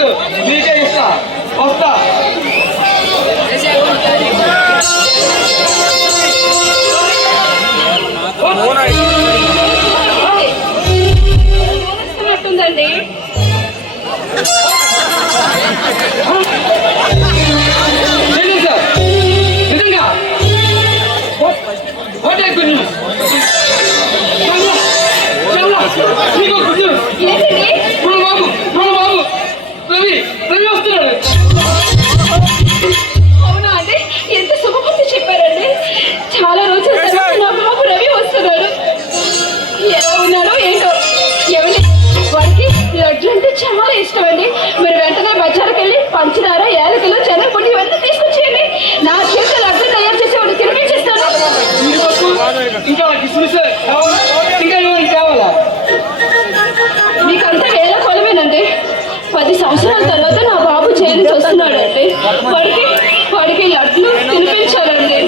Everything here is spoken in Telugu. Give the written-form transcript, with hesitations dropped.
డ్రెస్ నీకే ఇస్తా, వస్తా. ఉందండి నిజంగా అవునా అండి? ఎంత శుభవార్త చెప్పారండి. చాలా రోజుల తర్వాత నా బాబు రవి వస్తున్నాడు. ఎలా ఉన్నాడో ఏంటో. ఎవరి వాడికి లడ్లు అంటే చాలా ఇష్టం అండి. మీరు వెంటనే బజార్కి వెళ్ళి పంచదార, యాలకులు, చెనగపొడి ఇవన్నీ తీసుకొచ్చేయండి. నా చేత లడ్లు తయారు చేసి వాడు తినిపించేస్తాను. ఇంకా కిస్మిస్ ఇంకా ఏమైనా కావాలా? మీకంతా వేల కొలమేనండి. 10 సంవత్సరాల తర్వాత నా బాబు జైలు వస్తున్నాడు అండి. వాడికి లడ్లు తినిపించాలండి.